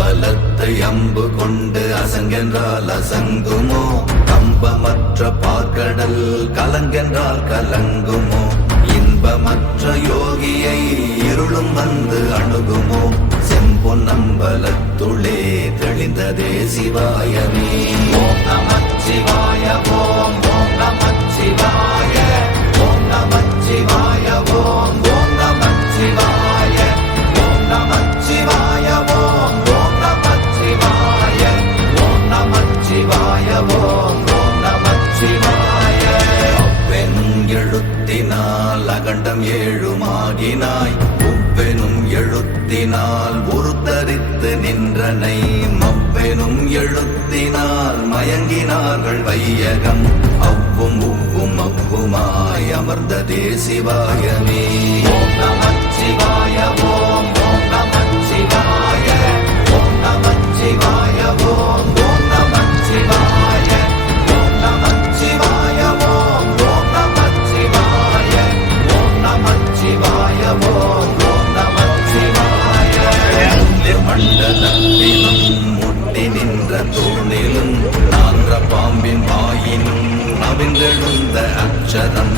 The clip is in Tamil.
பலத்தை அம்பு கொண்டு அசங்கென்றால் அசங்குமோ? கம்பமற்ற பார்க்கடல் கலங்கென்றால் கலங்குமோ? இன்பமற்ற யோகியை இருளும் வந்து அணுகுமோ? செம்பொன்னம்பலத்துளே தெளிந்ததே சிவாயமே. ஓம் நமச்சிவாய ஓம் ஓம் நமச்சிவாய ஓம் நமச்சிவாய ஓம் ஓம் நமச்சிவாய ஓம் நமச்சிவாய ஓம் ஓம் நமச்சிவாய ஓம் நமச்சிவாய ஓம் ஓம் நமச்சிவாய. அவ்வெனும் எழுத்தினால் அகண்டம் ஏழுமாகினாய், உவ்வெனும் எழுத்தினால் உருத்தரித்து நின்றனை, மவ்வெனும் எழுத்தினால் மயங்கினார்கள் வையகம், அவ்வும் உவ்வும் அவ்வுமாய் அமர்ந்ததே சிவாயமே. ஓம் நமச்சிவாய ஓம் ஓம் நமச்சிவாய ஓம் நமச்சிவாய ஓம் ஓம் நமச்சிவாய ஓம் நமச்சிவாய ஓம் ஓம் நமச்சிவாய ஓம் நமச்சிவாய ஓம் ஓம் நமச்சிவாய. மண்டலத்திலும் முட்டி நின்ற தூணிலும் நான்ற பாம்பின் வாயினும் நவின்றெழுந்த அக்ஷரம்